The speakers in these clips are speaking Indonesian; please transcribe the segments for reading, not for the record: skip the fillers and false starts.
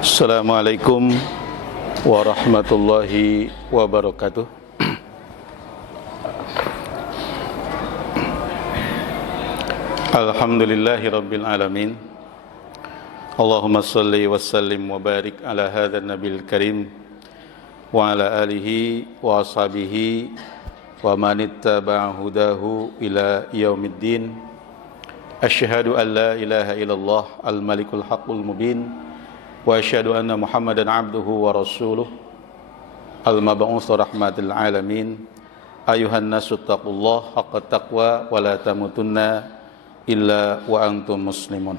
Assalamualaikum warahmatullahi wabarakatuh. Alhamdulillahi rabbil alamin. Allahumma salli wa sallim wa barik ala hadzal nabil karim wa ala alihi wa ashabihi wa man ittaba'a hudahu ila yaumiddin. Asyhadu an la ilaha illallah al-malikul haqqul mubin wa asyhadu anna Muhammadan abduhu wa rasuluh al-mab'uts rahmatil alamin. Ayuhan nasu taqullaha haqqa taqwa wa la tamutunna illa wa antum muslimun.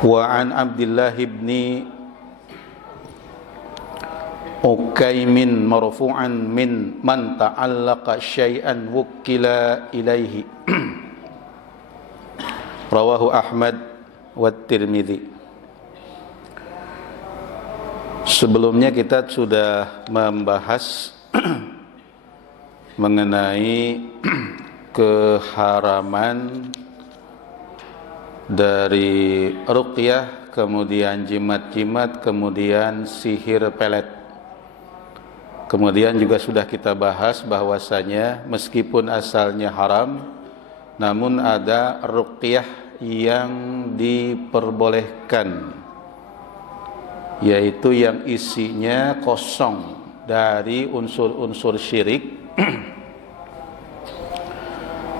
Wa an Abdullah ibni Ukaimin marfu'an min man ta'allaqa syai'an wukila ilaihi. Rawahu Ahmad wa Tirmidzi. Sebelumnya kita sudah membahas mengenai keharaman dari ruqyah, kemudian jimat-jimat, kemudian sihir pelet. Kemudian juga sudah kita bahas bahwasanya meskipun asalnya haram, namun ada ruqyah yang diperbolehkan, yaitu yang isinya kosong dari unsur-unsur syirik.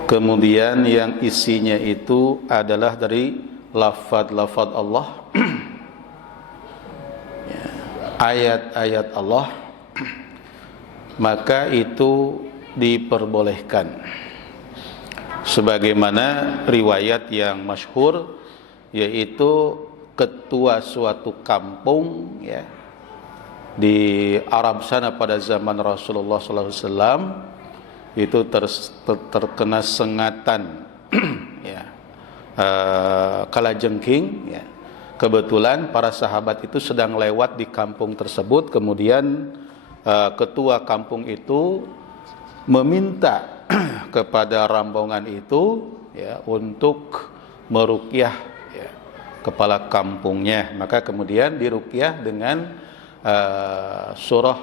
Kemudian yang isinya itu adalah dari lafaz-lafaz Allah, ayat-ayat Allah, maka itu diperbolehkan. Sebagaimana riwayat yang masyhur, yaitu ketua suatu kampung ya di Arab sana pada zaman Rasulullah SAW itu terkena sengatan ya, kalajengking ya. Kebetulan para sahabat itu sedang lewat di kampung tersebut, kemudian ketua kampung itu meminta kepada rombongan itu ya untuk meruqyah ya, kepala kampungnya. Maka kemudian diruqyah dengan surah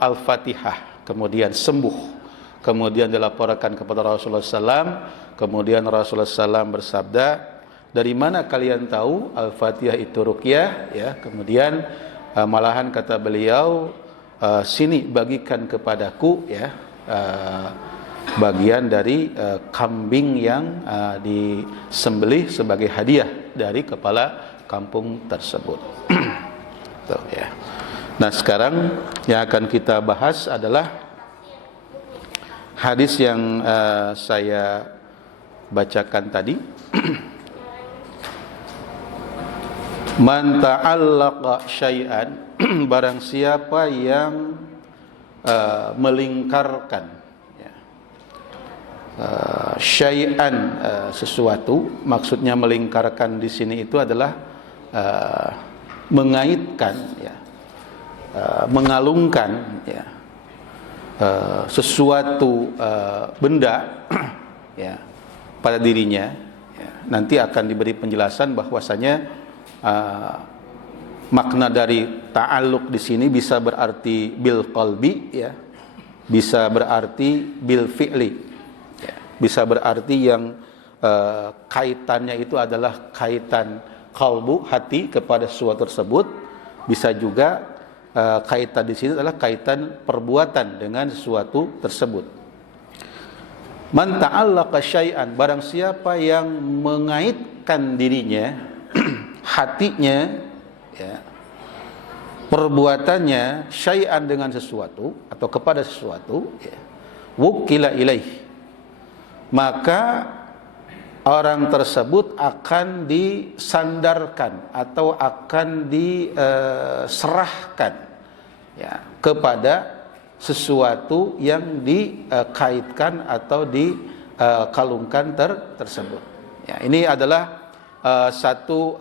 Al-Fatihah, kemudian sembuh. Kemudian dilaporkan kepada Rasulullah SAW. Kemudian Rasulullah SAW bersabda, dari mana kalian tahu Al-Fatihah itu ruqyah ya? Kemudian malahan kata beliau, sini bagikan kepadaku ya bagian dari kambing yang disembelih sebagai hadiah dari kepala kampung tersebut. Tuh, ya. Nah, sekarang yang akan kita bahas adalah hadis yang saya bacakan tadi. Man ta'allaqa syai'an, barang siapa yang melingkarkan ya, syai'an, sesuatu. Maksudnya melingkarkan di sini itu adalah mengaitkan ya, mengalungkan ya, sesuatu benda ya pada dirinya ya. Nanti akan diberi penjelasan bahwasanya makna dari ta'alluq di sini bisa berarti bil qalbi ya, bisa berarti bil fi'li ya, bisa berarti yang kaitannya itu adalah kaitan qalbu, hati kepada sesuatu tersebut. Bisa juga kaitan di sini adalah kaitan perbuatan dengan sesuatu tersebut. Man ta'allaqa syai'an, barang siapa yang mengaitkan dirinya, hatinya ya, perbuatannya syai'an dengan sesuatu atau kepada sesuatu ya, wukila ilaih, maka orang tersebut akan disandarkan atau akan diserahkan ya, kepada sesuatu yang dikaitkan atau dikalungkan tersebut ya. Ini adalah satu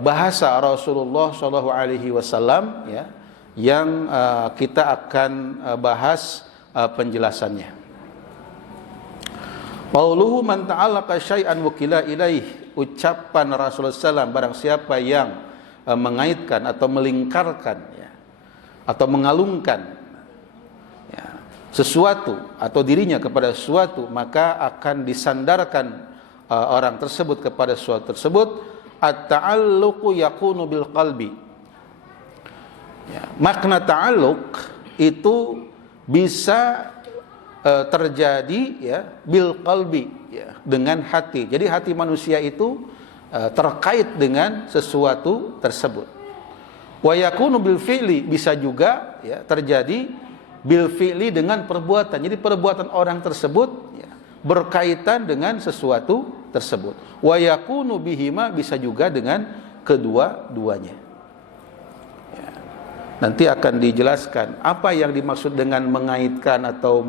bahasa Rasulullah SAW ya, yang kita akan bahas penjelasannya. Qauluhu man ta'allaqa syai'an wukila ilaih, ucapan Rasulullah SAW, barang siapa yang mengaitkan atau melingkarkan, ya, atau mengalungkan, ya, sesuatu atau dirinya kepada sesuatu, maka akan disandarkan orang tersebut kepada sesuatu tersebut. At-ta'alluqu yakunu bil qalbi. Ya, makna ta'alluq itu bisa terjadi, ya, bil qalbi, ya, dengan hati. Jadi hati manusia itu terkait dengan sesuatu tersebut. Wa yakunu bil fi'li, bisa juga, ya, terjadi bil fi'li dengan perbuatan. Jadi perbuatan orang tersebut, ya, berkaitan dengan sesuatu tersebut. Wa yakunu bihima, bisa juga dengan kedua-duanya. Ya. Nanti akan dijelaskan apa yang dimaksud dengan mengaitkan atau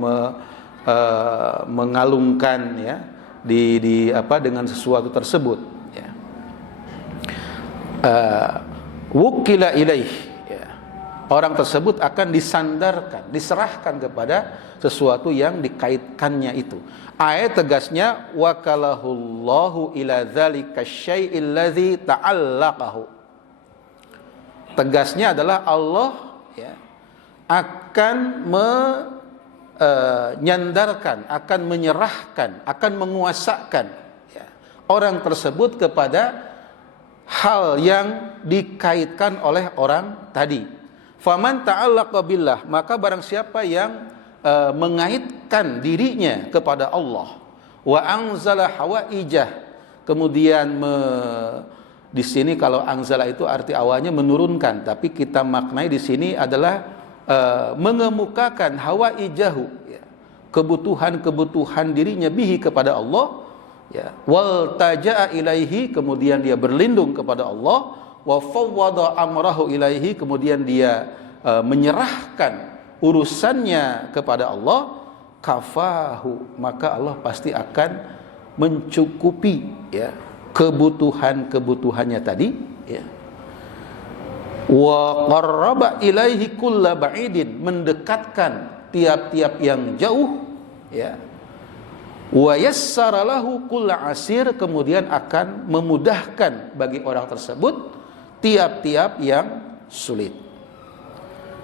mengalungkan, ya, dengan sesuatu tersebut, ya. Wukila ilaih, ya. Orang tersebut akan disandarkan, diserahkan kepada sesuatu yang dikaitkannya itu. Ayat tegasnya wakalahullahu ila dzalika syai'il ladzi ta'allaqahu. Tegasnya adalah Allah, ya, akan menyandarkan, akan menyerahkan, akan menguasakan, ya, orang tersebut kepada hal yang dikaitkan oleh orang tadi. Faman ta'allaqa billah, maka barang siapa yang mengaitkan dirinya kepada Allah, wa anzala hawaijah, kemudian di sini kalau anzala itu arti awalnya menurunkan, tapi kita maknai di sini adalah mengemukakan hawaijahu, ya, kebutuhan-kebutuhan dirinya bihi kepada Allah, ya, wal taja'a ilaihi, kemudian dia berlindung kepada Allah, wa fawwada amrahu ilaihi, kemudian dia menyerahkan urusannya kepada Allah, kafahu, maka Allah pasti akan mencukupi, ya, kebutuhan-kebutuhannya tadi, ya. Wa qarraba ilaihi kulla ba'idin, mendekatkan tiap-tiap yang jauh, ya. Wa yassara lahu kulla asir, kemudian akan memudahkan bagi orang tersebut tiap-tiap yang sulit.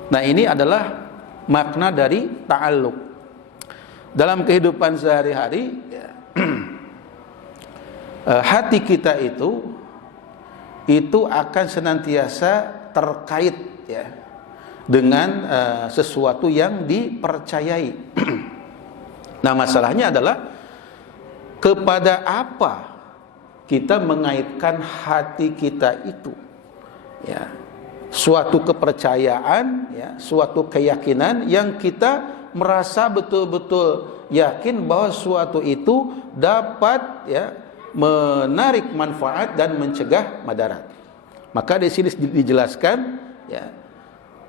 Nah, ini adalah makna dari ta'alluq. Dalam kehidupan sehari-hari, ya, hati kita itu akan senantiasa terkait, ya, dengan sesuatu yang dipercayai. Nah, masalahnya adalah kepada apa kita mengaitkan hati kita itu, ya. Suatu kepercayaan, ya, suatu keyakinan yang kita merasa betul-betul yakin bahwa suatu itu dapat, ya, menarik manfaat dan mencegah madarat. Maka di sini dijelaskan, ya,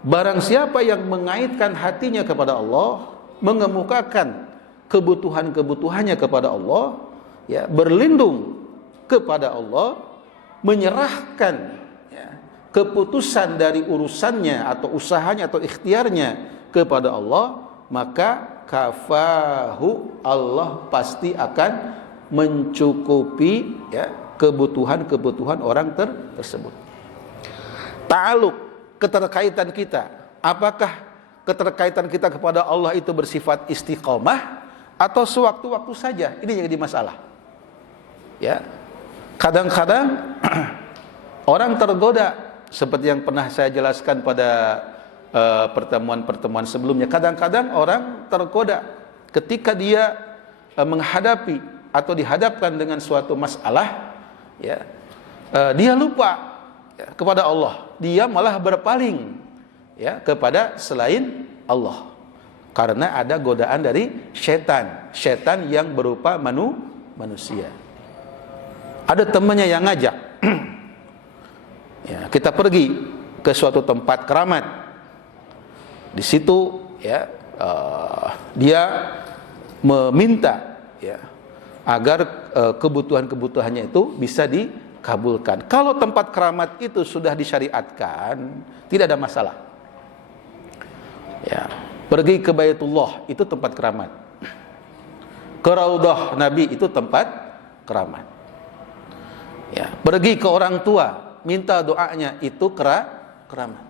barang siapa yang mengaitkan hatinya kepada Allah, mengemukakan kebutuhan-kebutuhannya kepada Allah, ya, berlindung kepada Allah, menyerahkan, keputusan dari urusannya atau usahanya atau ikhtiarnya kepada Allah, maka kafahu, Allah pasti akan mencukupi, ya, kebutuhan-kebutuhan orang tersebut. Ta'aluk, keterkaitan kita, apakah keterkaitan kita kepada Allah itu bersifat istiqomah atau sewaktu-waktu saja? Ini yang jadi masalah, ya. Kadang-kadang orang tergoda, seperti yang pernah saya jelaskan pada pertemuan-pertemuan sebelumnya. Kadang-kadang orang tergoda ketika dia menghadapi atau dihadapkan dengan suatu masalah, ya, dia lupa, ya, kepada Allah. Dia malah berpaling, ya, kepada selain Allah, karena ada godaan dari setan yang berupa manusia. Ada temannya yang ngajak, ya, kita pergi ke suatu tempat keramat. Di situ, ya, dia meminta, ya, agar kebutuhan-kebutuhannya itu bisa dikabulkan. Kalau tempat keramat itu sudah disyariatkan, tidak ada masalah. Ya, pergi ke Baitullah, itu tempat keramat. Ke Raudhah Nabi, itu tempat keramat. Ya, pergi ke orang tua, minta doanya, itu keramat.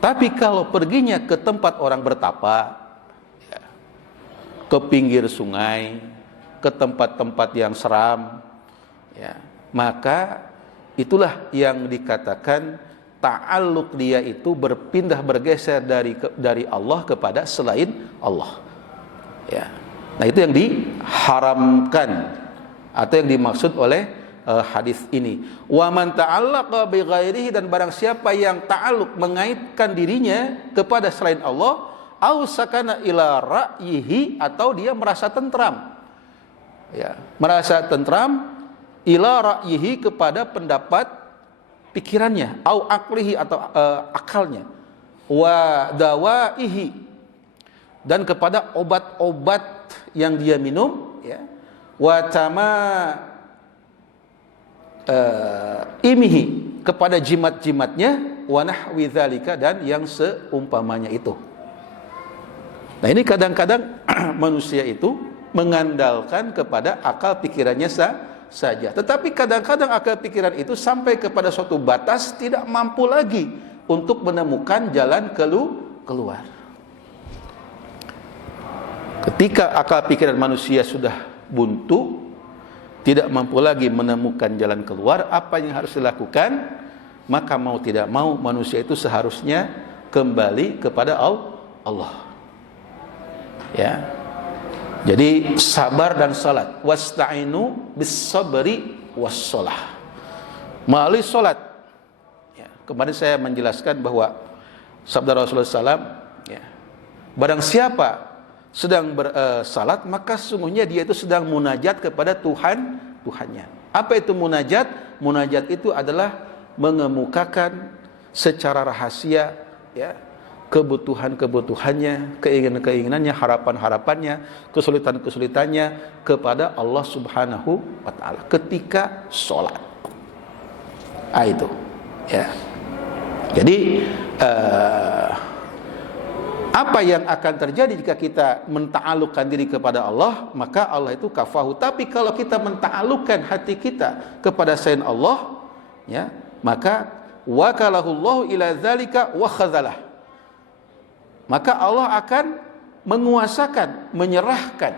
Tapi kalau perginya ke tempat orang bertapa, ya, ke pinggir sungai, ke tempat-tempat yang seram, ya, maka itulah yang dikatakan ta'alluq dia itu berpindah bergeser dari Allah kepada selain Allah. Ya. Nah, itu yang diharamkan atau yang dimaksud oleh hadis ini. Wa man ta'allaqa bi ghairihi, dan barang siapa yang ta'alluq mengaitkan dirinya kepada selain Allah, au sakana ila ra'yihi, atau dia merasa tentram. Ya, merasa tentram ila ra'yihi, kepada pendapat pikirannya, au aqlihi, atau akalnya, wa dawaihi, dan kepada obat-obat yang dia minum, ya, wa tama imihi, kepada jimat-jimatnya, wa nahwi dzalika, dan yang seumpamanya itu. Nah, ini kadang-kadang manusia itu mengandalkan kepada akal pikirannya saja. Tetapi kadang-kadang akal pikiran itu sampai kepada suatu batas tidak mampu lagi untuk menemukan jalan keluar. Ketika akal pikiran manusia sudah buntu, tidak mampu lagi menemukan jalan keluar, apa yang harus dilakukan? Maka mau tidak mau manusia itu seharusnya kembali kepada Allah. Ya. Jadi sabar dan salat. Wasta'inu bis-sabri was-shalah. Melalui salat. Ya, kemarin saya menjelaskan bahwa sabda Rasulullah SAW, ya, barang siapa sedang bersalat, maka sesungguhnya dia itu sedang munajat kepada Tuhannya. Apa itu munajat? Munajat itu adalah mengemukakan secara rahasia, ya, kebutuhannya, keinginan-keinginannya, harapan-harapannya, kesulitan-kesulitannya kepada Allah Subhanahu wa taala ketika sholat. Itu, ya. Jadi apa yang akan terjadi jika kita menta'alluqkan diri kepada Allah, maka Allah itu kafahu. Tapi kalau kita menta'alluqkan hati kita kepada selain Allah, ya, maka wakalahullahu ila dzalika wa khazalah. Maka Allah akan menguasakan, menyerahkan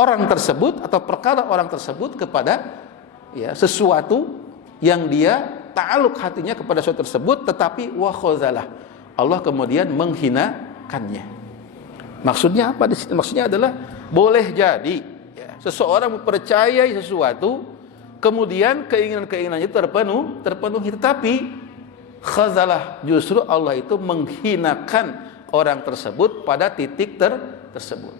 orang tersebut atau perkara orang tersebut kepada, ya, sesuatu yang dia ta'alluq hatinya kepada sesuatu tersebut, tetapi wa khazalah, Allah kemudian menghinakannya. Maksudnya apa di sini? Maksudnya adalah boleh jadi, ya, seseorang mempercayai sesuatu, kemudian keinginan-keinginannya terpenuhi, tetapi khazalah, justru Allah itu menghinakan orang tersebut pada titik tersebut.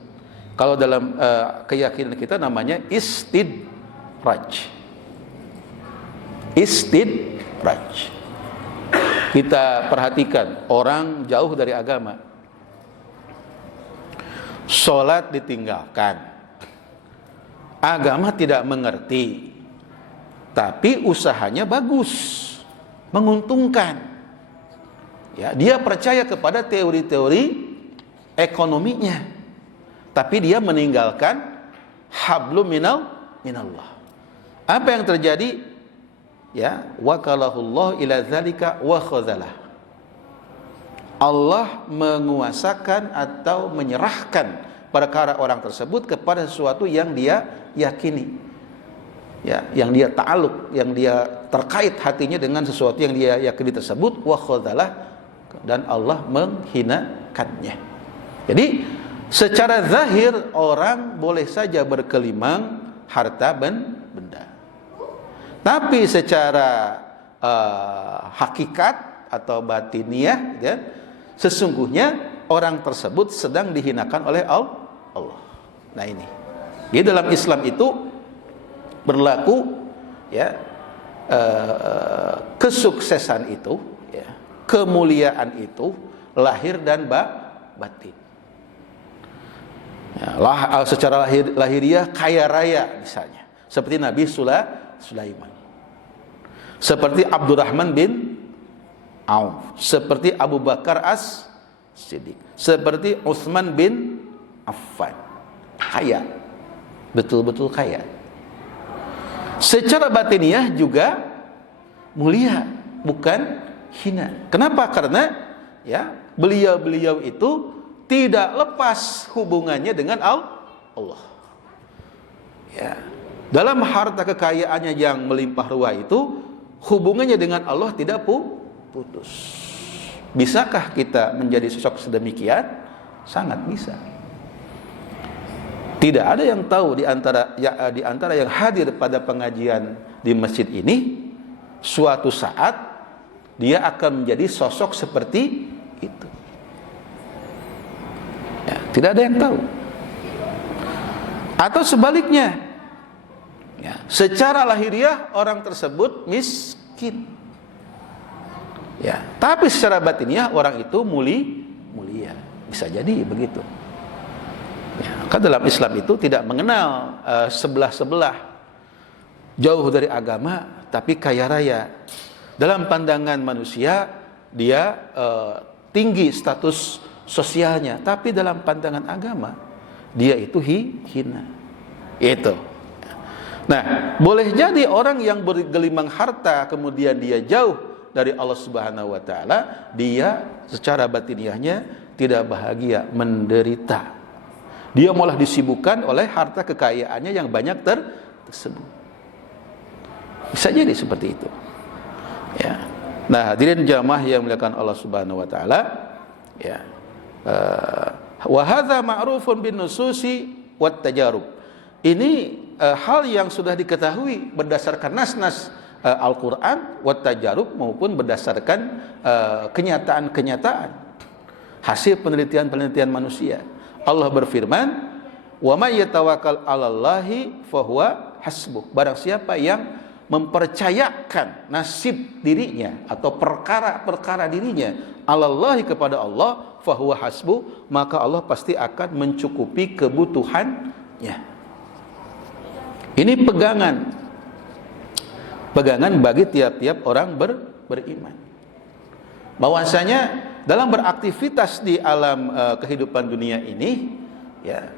Kalau dalam keyakinan kita namanya istidraj. Istidraj. Kita perhatikan orang jauh dari agama, sholat ditinggalkan, agama tidak mengerti, tapi usahanya bagus, menguntungkan. Ya, dia percaya kepada teori-teori ekonominya, tapi dia meninggalkan hablum minallah. Apa yang terjadi? Ya, wakalahullah ila dzalika wa khazalah. Allah menguasakan atau menyerahkan perkara orang tersebut kepada sesuatu yang dia yakini, ya, yang dia ta'alluq, yang dia terkait hatinya dengan sesuatu yang dia yakini tersebut, wa khazalah, dan Allah menghinakannya. Jadi secara zahir orang boleh saja berkelimang harta benda. Tapi secara hakikat atau batiniah, ya, sesungguhnya orang tersebut sedang dihinakan oleh Allah. Nah, ini. Di dalam Islam itu berlaku, ya, kesuksesan itu, ya, kemuliaan itu lahir dan batin. Ya, secara lahiriah kaya raya misalnya, seperti Nabi Sulaiman, seperti Abdurrahman bin Auf, seperti Abu Bakar As-Siddiq, seperti Utsman bin Affan. Kaya, betul-betul kaya. secara batiniah juga mulia, bukan hina. Kenapa? Karena ya beliau-beliau itu tidak lepas hubungannya dengan Allah. Ya. Dalam harta kekayaannya yang melimpah ruah itu, hubungannya dengan Allah tidak putus. Bisakah kita menjadi sosok sedemikian? Sangat bisa. Tidak ada yang tahu di antara yang hadir pada pengajian di masjid ini, suatu saat dia akan menjadi sosok seperti itu. Ya, tidak ada yang tahu. Atau sebaliknya, ya, secara lahiriah orang tersebut miskin, ya, tapi secara batiniah orang itu mulia. Bisa jadi begitu. Ya, kan dalam Islam itu tidak mengenal sebelah-sebelah, jauh dari agama tapi kaya raya. Dalam pandangan manusia dia tinggi status sosialnya, tapi dalam pandangan agama dia itu hina. Itu. Nah, boleh jadi orang yang bergelimang harta kemudian dia jauh dari Allah Subhanahu wa taala, dia secara batiniahnya tidak bahagia, menderita. Dia malah disibukkan oleh harta kekayaannya yang banyak tersebut. Bisa jadi seperti itu. Ya. Nah, hadirin jamaah yang dimuliakan Allah Subhanahu wa taala, ya. Wa hadza ma'rufun bin nususi wat tajarub. Ini hal yang sudah diketahui berdasarkan nas-nas Al-Qur'an wat tajarub maupun berdasarkan kenyataan-kenyataan hasil penelitian-penelitian manusia. Allah berfirman, "Wa may yatawakkal 'alallahi fahuwa hasbuh." Barang siapa yang mempercayakan nasib dirinya atau perkara-perkara dirinya 'alallahi kepada Allah, fahuwa hasbuh, maka Allah pasti akan mencukupi kebutuhannya. Ini pegangan bagi tiap-tiap orang beriman. Bahwasanya dalam beraktivitas di alam kehidupan dunia ini, ya,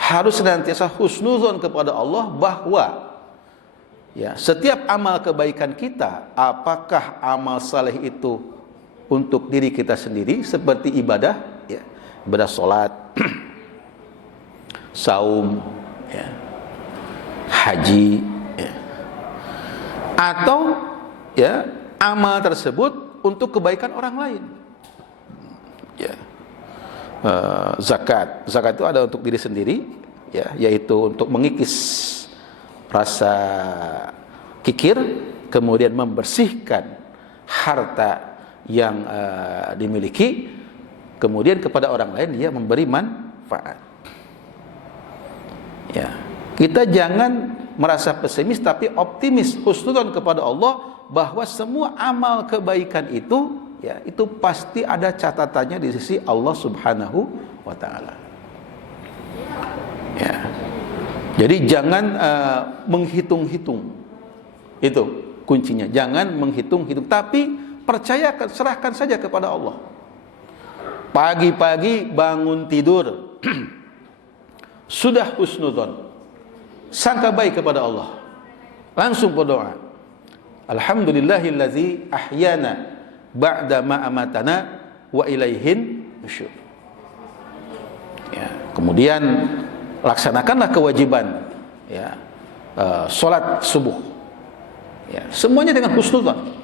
harus senantiasa husnuzon kepada Allah bahwa ya, setiap amal kebaikan kita, apakah amal saleh itu untuk diri kita sendiri seperti ibadah, ya, ibadah salat, saum, ya, haji, ya, atau ya amal tersebut untuk kebaikan orang lain. Ya. Zakat itu ada untuk diri sendiri, ya, yaitu untuk mengikis rasa kikir, kemudian membersihkan harta yang dimiliki, kemudian kepada orang lain dia memberi manfaat. Ya, kita jangan merasa pesimis tapi optimis, husnudzon kepada Allah bahwa semua amal kebaikan itu, ya, itu pasti ada catatannya di sisi Allah Subhanahu wa taala. Ya. Jadi jangan menghitung-hitung. Itu kuncinya. Jangan menghitung-hitung, tapi percayakan, serahkan saja kepada Allah. Pagi-pagi bangun tidur sudah husnudzon, sangka baik kepada Allah, langsung berdoa, alhamdulillahillazi ahyana ba'da ma amatana wa ilaihin nusyur. Ya, kemudian laksanakanlah kewajiban, ya, salat subuh. Ya, semuanya dengan husnudzon.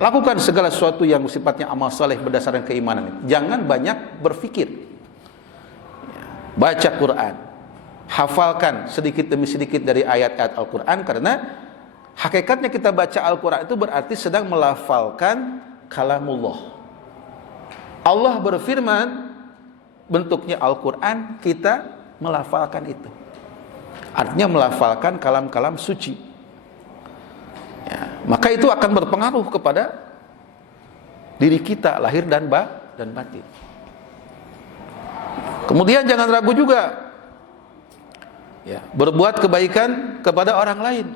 Lakukan segala sesuatu yang sifatnya amal saleh berdasarkan keimanan. Jangan banyak berfikir. Ya, baca Quran, hafalkan sedikit demi sedikit dari ayat-ayat Al-Quran, karena hakikatnya kita baca Al-Quran itu berarti sedang melafalkan kalamullah. Allah berfirman, bentuknya Al-Quran, kita melafalkan itu. Artinya melafalkan kalam-kalam suci. Ya, maka itu akan berpengaruh kepada diri kita, lahir dan batin. Kemudian jangan ragu juga, ya, berbuat kebaikan kepada orang lain.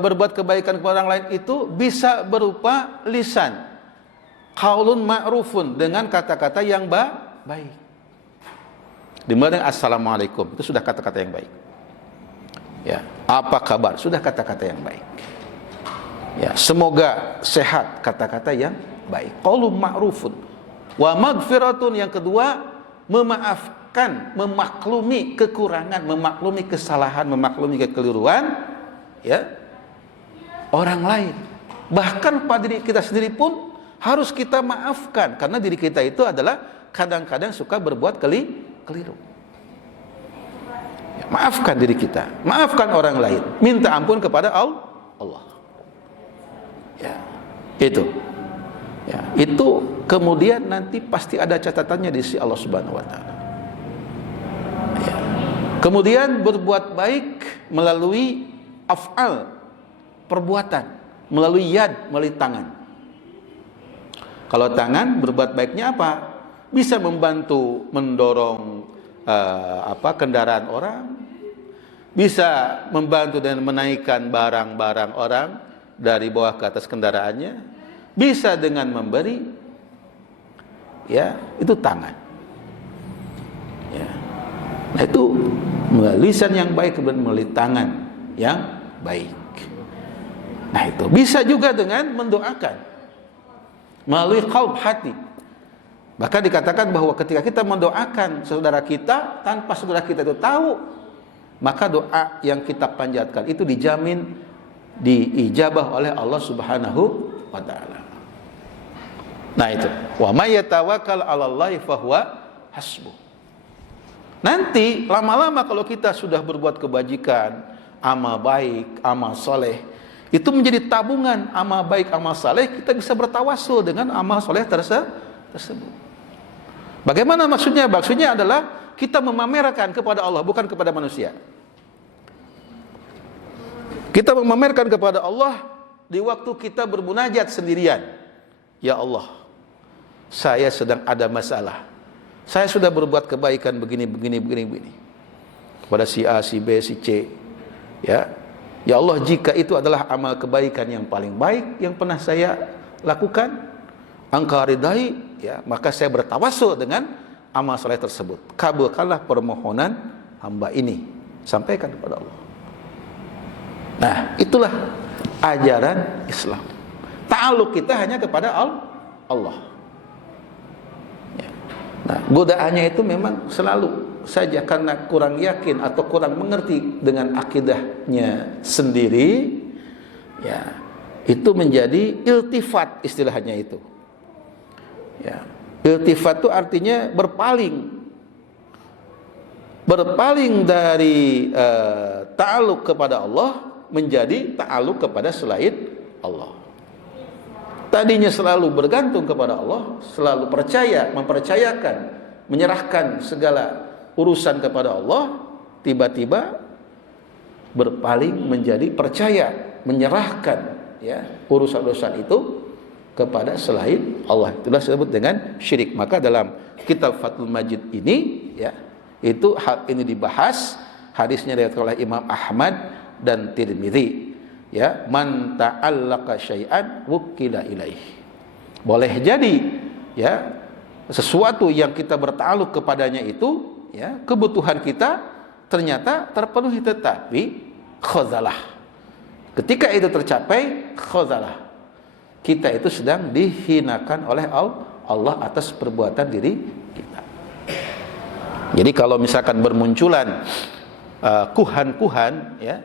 Berbuat kebaikan kepada orang lain itu bisa berupa lisan, qaulun ma'rufun, dengan kata-kata yang baik. Dimulai dengan assalamualaikum, itu sudah kata-kata yang baik. Ya, apa kabar? Sudah kata-kata yang baik. Ya, semoga sehat, kata-kata yang baik. Qaulun ma'rufun wa maghfiratun, yang kedua memaafkan, memaklumi kekurangan, memaklumi kesalahan, memaklumi kekeliruan ya orang lain. Bahkan pada diri kita sendiri pun harus kita maafkan, karena diri kita itu adalah kadang-kadang suka berbuat keliru. Ya, maafkan diri kita, maafkan orang lain, minta ampun kepada Allah. Ya, itu. Ya, itu kemudian nanti pasti ada catatannya di sisi Allah Subhanahu wa taala. Ya. Kemudian berbuat baik melalui af'al, perbuatan, melalui yad, melalui tangan. Kalau tangan, berbuat baiknya apa? Bisa membantu mendorong kendaraan orang, bisa membantu dan menaikkan barang-barang orang dari bawah ke atas kendaraannya, bisa dengan memberi, ya itu tangan. Ya. Nah itu melalui lisan yang baik, kemudian melalui tangan yang baik. Nah itu bisa juga dengan mendoakan melalui qalb, hati. Bahkan dikatakan bahwa ketika kita mendoakan saudara kita tanpa saudara kita itu tahu, maka doa yang kita panjatkan itu dijamin diijabah oleh Allah Subhanahu wa taala. Nah itu, wa may yatawakkal 'alallahi fahuwa hasbuh. Nanti lama-lama kalau kita sudah berbuat kebajikan, amal baik, amal soleh, itu menjadi tabungan amal baik, amal soleh, kita bisa bertawasul dengan amal soleh tersebut. Bagaimana maksudnya? Maksudnya adalah kita memamerkan kepada Allah, bukan kepada manusia. Kita memamerkan kepada Allah di waktu kita bermunajat sendirian. Ya Allah, saya sedang ada masalah. Saya sudah berbuat kebaikan begini. Kepada si A, si B, si C. Ya Allah, jika itu adalah amal kebaikan yang paling baik yang pernah saya lakukan, Engkau ridai, ya, maka saya bertawassul dengan amal saleh tersebut. Kabulkanlah permohonan hamba ini. Sampaikan kepada Allah. Nah, itulah ajaran Islam. Ta'aluk kita hanya kepada Allah. Ya. Nah, godaannya itu memang selalu saja karena kurang yakin atau kurang mengerti dengan akidahnya sendiri, ya, itu menjadi iltifat, istilahnya itu. Ya, iltifat itu artinya berpaling dari ta'aluk kepada Allah menjadi ta'aluk kepada selain Allah. Tadinya selalu bergantung kepada Allah, selalu mempercayakan, menyerahkan segala urusan kepada Allah, tiba-tiba berpaling menjadi percaya, menyerahkan ya urusan-urusan itu kepada selain Allah. Itulah disebut dengan syirik. Maka dalam kitab Fathul Majid ini, ya, itu hal ini dibahas. Hadisnya diriwayatkan oleh Imam Ahmad dan Tirmidzi. Ya, man ta'allaqa syai'an wukila ilaih. Boleh jadi, ya, sesuatu yang kita berta'alluq kepadanya itu, ya, kebutuhan kita ternyata terpenuhi, tetapi khazalah. Ketika itu tercapai, khazalah, kita itu sedang dihinakan oleh Allah atas perbuatan diri kita. Jadi kalau misalkan bermunculan kuhan-kuhan, ya,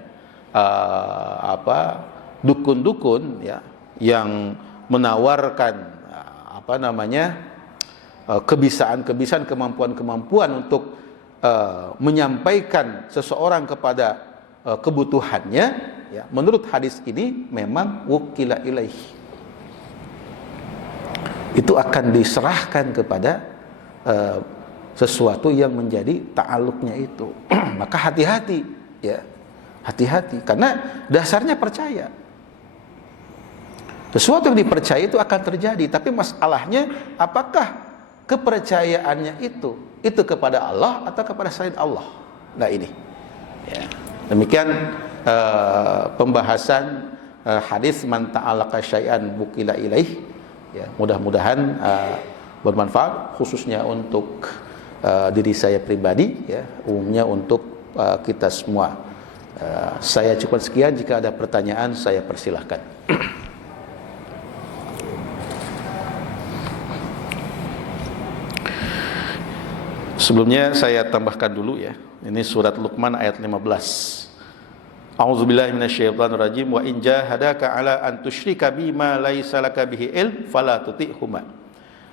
dukun-dukun, ya, yang menawarkan kebisaan-kebisaan, kemampuan-kemampuan untuk menyampaikan seseorang kepada kebutuhannya, ya, menurut hadis ini memang wukila ilaih. Itu akan diserahkan kepada sesuatu yang menjadi ta'aluknya itu. Maka hati-hati, ya, hati-hati, karena dasarnya percaya. Sesuatu yang dipercaya itu akan terjadi, tapi masalahnya apakah kepercayaannya itu kepada Allah atau kepada selain Allah. Nah ini, ya. Demikian pembahasan hadis man ta'alaqa syai'an wukila ilaih. Ya, mudah-mudahan bermanfaat, khususnya untuk diri saya pribadi, ya, umumnya untuk kita semua. Saya cukup sekian, jika ada pertanyaan saya persilahkan. Sebelumnya saya tambahkan dulu ya. Ini surat Luqman ayat 15. A'udzubillahi minasyaitonirrajim, wa in jahadaka ala an tusyrika bima laisa laka bihi ilm fala tuti'huma.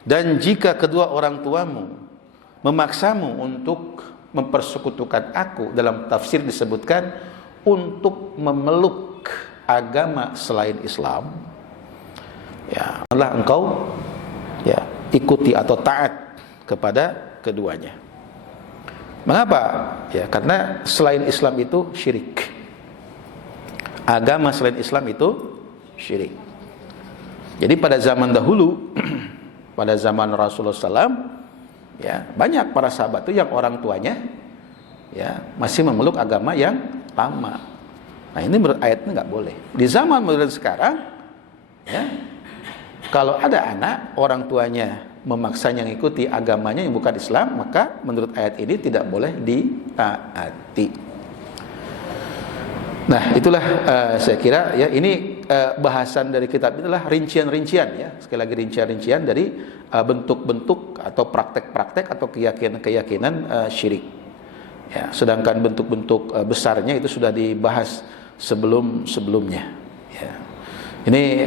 Dan jika kedua orang tuamu memaksamu untuk mempersekutukan aku, dalam tafsir disebutkan untuk memeluk agama selain Islam, ya, malah engkau ya ikuti atau taat kepada keduanya. Mengapa? Ya, karena selain Islam itu syirik. Agama selain Islam itu syirik. Jadi pada zaman dahulu, pada zaman Rasulullah SAW, ya, banyak para sahabat itu yang orang tuanya ya masih memeluk agama yang lama. Nah, ini menurut ayatnya nggak boleh. Di zaman modern sekarang, ya, kalau ada anak orang tuanya memaksanya mengikuti agamanya yang bukan Islam, maka menurut ayat ini tidak boleh ditaati. Nah, itulah saya kira ya ini bahasan dari kitab itulah rincian-rincian ya. Sekali lagi rincian-rincian dari bentuk-bentuk atau praktek-praktek atau keyakinan-keyakinan syirik. Ya, sedangkan bentuk-bentuk besarnya itu sudah dibahas sebelumnya. Ya. Ini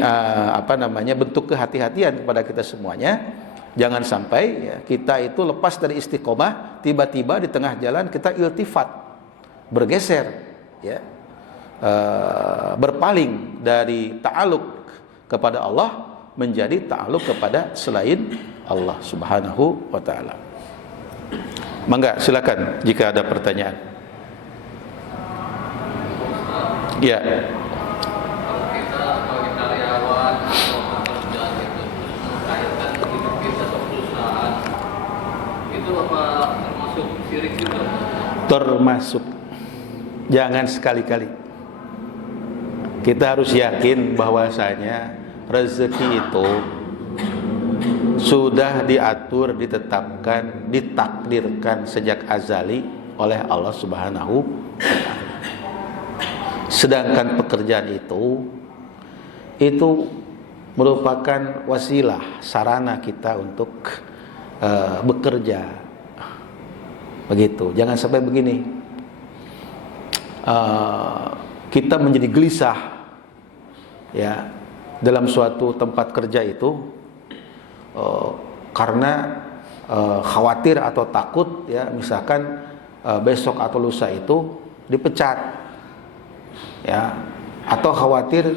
bentuk kehati-hatian kepada kita semuanya. Jangan sampai ya, kita itu lepas dari istiqomah, tiba-tiba di tengah jalan kita iltifat, bergeser, ya, berpaling dari ta'aluk kepada Allah menjadi ta'aluk kepada selain Allah Subhanahu wa Ta'ala. Mangga, silakan jika ada pertanyaan. Ya. Kalau kita sebagai karyawan atau pekerja itu mengaitkan hidup kita atau perusahaan, itu apa termasuk syirik juga? Termasuk. Jangan sekali-kali. Kita harus yakin bahwasanya rezeki itu sudah diatur, ditetapkan, ditakdirkan sejak azali oleh Allah Subhanahu wa Ta'ala. Sedangkan pekerjaan itu merupakan wasilah, sarana kita untuk bekerja. Begitu. Jangan sampai begini. Kita menjadi gelisah ya dalam suatu tempat kerja itu karena khawatir atau takut ya, misalkan besok atau lusa itu dipecat ya, atau khawatir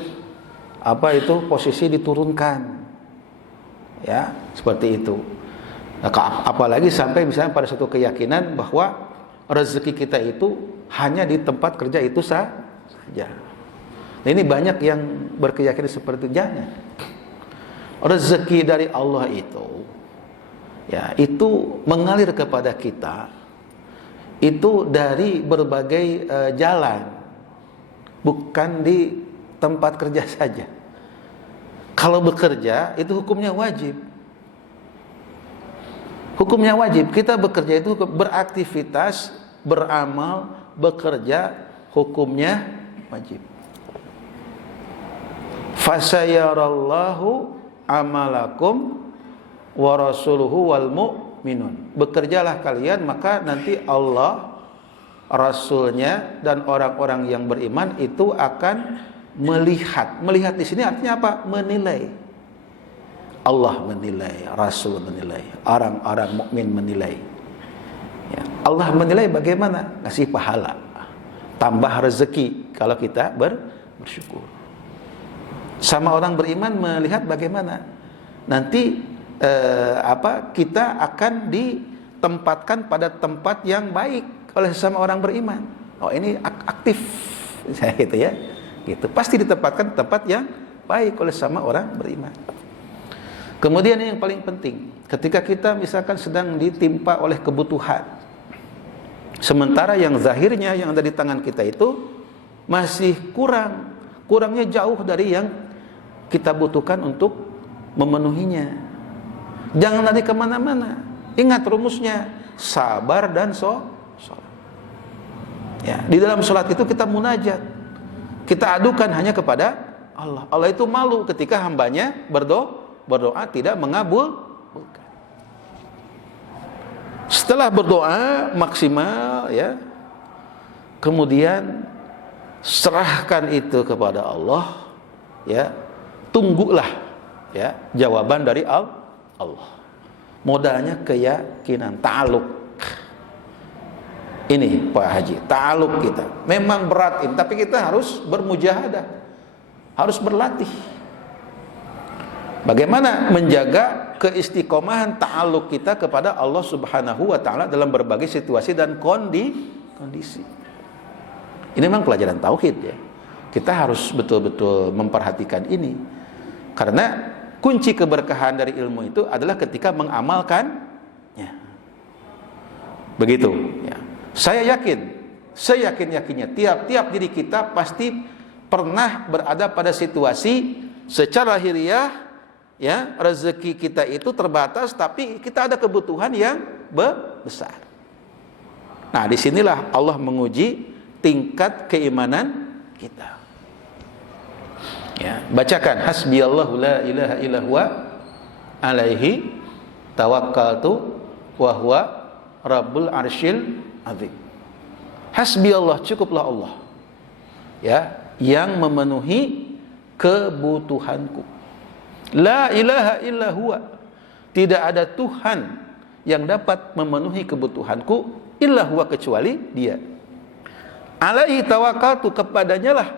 posisi diturunkan ya, seperti itu. Nah, apalagi sampai misalnya pada suatu keyakinan bahwa rezeki kita itu hanya di tempat kerja itu saja. Nah, ini banyak yang berkeyakinan seperti itu. Jangan. Rezeki dari Allah itu ya, itu mengalir kepada kita itu dari berbagai jalan, bukan di tempat kerja saja. Kalau bekerja itu hukumnya wajib. Hukumnya wajib. Kita bekerja itu beraktivitas, beramal, bekerja, hukumnya wajib. Fasayarallahu amalakum wa rasuluhu wal mu'minun. Bekerjalah kalian, maka nanti Allah, Rasulnya dan orang-orang yang beriman itu akan melihat. Melihat di sini artinya apa? Menilai. Allah menilai, Rasul menilai, orang-orang mukmin menilai. Ya, Allah menilai bagaimana? Ngasih pahala, tambah rezeki kalau kita bersyukur. Sama orang beriman melihat bagaimana nanti kita akan ditempatkan pada tempat yang baik oleh sesama orang beriman. Oh, ini aktif gitu ya. Gitu. Pasti ditempatkan tempat yang baik oleh sesama orang beriman. Kemudian yang paling penting, ketika kita misalkan sedang ditimpa oleh kebutuhan, sementara yang zahirnya yang ada di tangan kita itu masih kurangnya jauh dari yang kita butuhkan untuk memenuhinya. Jangan lari kemana-mana. Ingat rumusnya, sabar dan sholat. Ya, di dalam sholat itu kita munajat, kita adukan hanya kepada Allah. Allah itu malu ketika hambanya berdoa tidak mengabulkan. Setelah berdoa maksimal, ya, kemudian serahkan itu kepada Allah, ya, tunggulah, ya, jawaban dari Allah. Modalnya keyakinan, ta'aluk. Ini Pak Haji, ta'aluk kita. Memang berat ini, tapi kita harus bermujahadah, harus berlatih. Bagaimana menjaga keistiqomahan ta'aluk kita kepada Allah Subhanahu wa taala dalam berbagai situasi dan kondisi. Ini memang pelajaran tauhid, ya. Kita harus betul-betul memperhatikan ini. Karena kunci keberkahan dari ilmu itu adalah ketika mengamalkannya. Begitu, ya. Saya yakinnya tiap-tiap diri kita pasti pernah berada pada situasi secara lahiriah, ya, rezeki kita itu terbatas, tapi kita ada kebutuhan yang besar. Nah, disinilah Allah menguji tingkat keimanan kita. Ya, bacakan hasbiyallahu la ilaha illa huwa alaihi tawakkaltu wa huwa rabbul arsyil azim. Hasbiyallah, cukuplah Allah, ya, yang memenuhi kebutuhanku. La ilaha illa huwa, tidak ada Tuhan yang dapat memenuhi kebutuhanku illa huwa, kecuali Dia. Alaihi tawakkaltu, kepadanya lah,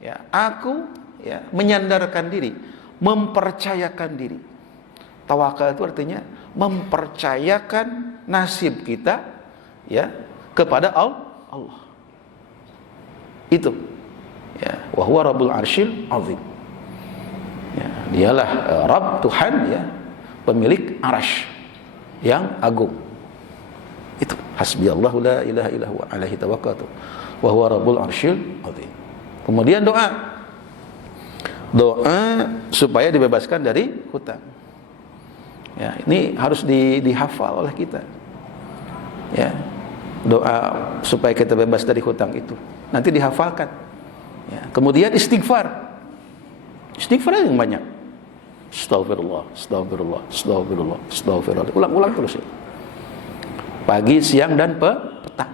ya, aku, ya, menyandarkan diri, mempercayakan diri. Tawakal itu artinya mempercayakan nasib kita, ya, kepada Allah. Itu, ya, wa huwa rabbul arsyil azim. Ya, dialah Rabb, Tuhan, ya, pemilik arasy yang agung. Itu hasbiyallahu la ilaha illa huwa alaihi tawakkaltu wa huwa rabbul arsyil azim. Kemudian doa supaya dibebaskan dari hutang. Ya, ini harus dihafal oleh kita. Ya, doa supaya kita bebas dari hutang itu nanti dihafalkan. Ya, kemudian istighfar yang banyak. Astagfirullah, astagfirullah, astagfirullah, astagfirullah. Ulang terus, ya. Pagi, siang, dan petang.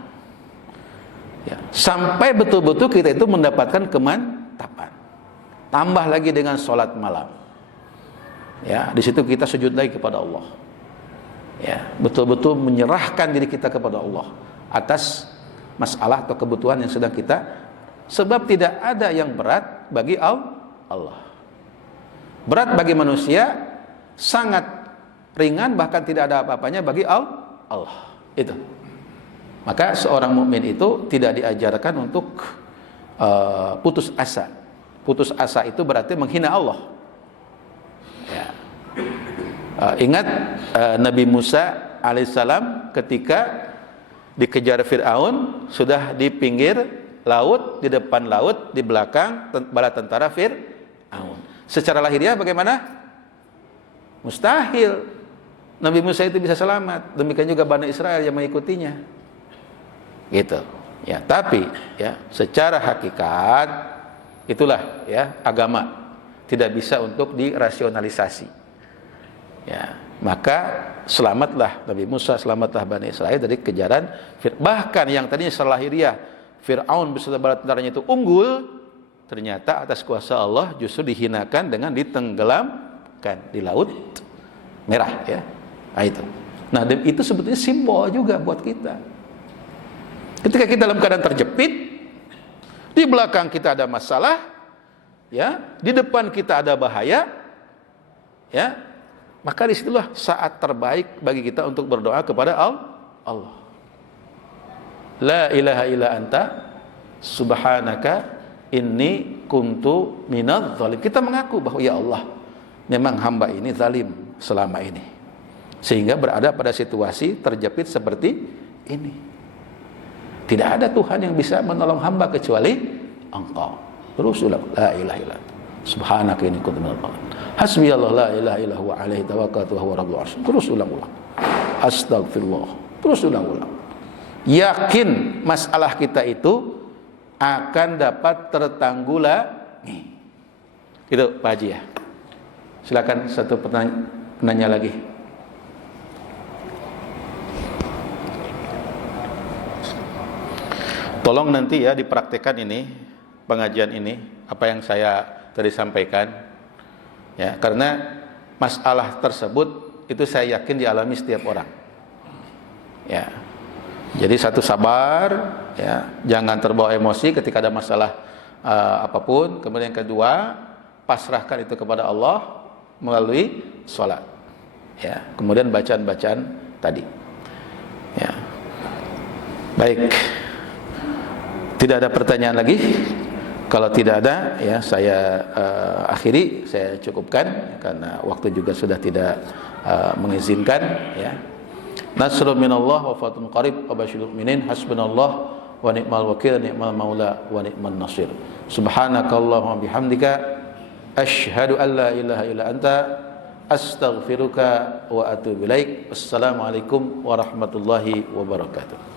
Ya, sampai betul-betul kita itu mendapatkan kemantapan. Tambah lagi dengan sholat malam. Ya, di situ kita sujud lagi kepada Allah. Ya, betul-betul menyerahkan diri kita kepada Allah atas masalah atau kebutuhan yang sedang kita, sebab tidak ada yang berat bagi Allah. Berat bagi manusia, sangat ringan, bahkan tidak ada apa-apanya bagi Allah. Itu. Maka seorang mukmin itu tidak diajarkan untuk putus asa. Putus asa itu berarti menghina Allah. Ya. Ingat Nabi Musa alaihissalam ketika dikejar Fir'aun, sudah di pinggir laut, di depan laut, di belakang bala tentara Fir'aun. Secara lahiriah bagaimana? Mustahil Nabi Musa itu bisa selamat. Demikian juga Bani Israel yang mengikutinya. Gitu. Ya, tapi, ya, secara hakikat itulah, ya, agama tidak bisa untuk dirasionalisasi. Ya, maka selamatlah Nabi Musa, selamatlah Bani Israel dari kejaran bahkan yang tadinya secara lahiriah Fir'aun beserta bala tentaranya itu unggul, ternyata atas kuasa Allah justru dihinakan dengan ditenggelamkan di Laut Merah, ya. Nah, itu. Nah, itu sebetulnya simbol juga buat kita. Ketika kita dalam keadaan terjepit, di belakang kita ada masalah, ya, di depan kita ada bahaya, ya, maka disitulah saat terbaik bagi kita untuk berdoa kepada Allah. La ilaha illa anta subhanaka inni kuntu minadz zalim. Kita mengaku bahwa ya Allah, memang hamba ini zalim selama ini, sehingga berada pada situasi terjepit seperti ini. Tidak ada Tuhan yang bisa menolong hamba kecuali Engkau. Terus ulang, la ilaha illa anta subhanaka inni kuntu minadz zalim. Hasbiyallah la ilaha illa huwa alaihi tawakkaltu wa huwa rabbul arsyil. Terus ulang. Astagfirullah. Terus ulang. yakin masalah kita itu akan dapat tertanggulangi. Itu Pak Haji ya. Silakan satu penanya lagi. Tolong nanti ya dipraktekkan ini, pengajian ini, apa yang saya tadi sampaikan. Ya, karena masalah tersebut itu saya yakin dialami setiap orang. Ya. Jadi satu sabar, ya, jangan terbawa emosi ketika ada masalah apapun. Kemudian yang kedua, pasrahkan itu kepada Allah melalui sholat. Ya, kemudian bacaan-bacaan tadi. Ya. Baik. Tidak ada pertanyaan lagi. Kalau tidak ada, ya saya akhiri, saya cukupkan karena waktu juga sudah tidak mengizinkan. Ya. Nasrun minallah wa fatun qarib wa basyiril mu'minin hasbunallah wa ni'mal wakil ni'mal maula wa ni'man nasir. Subhanakallahumma bihamdika asyhadu an la ilaha illa anta astaghfiruka wa atubu ilaik. Wassalamualaikum warahmatullahi wabarakatuh.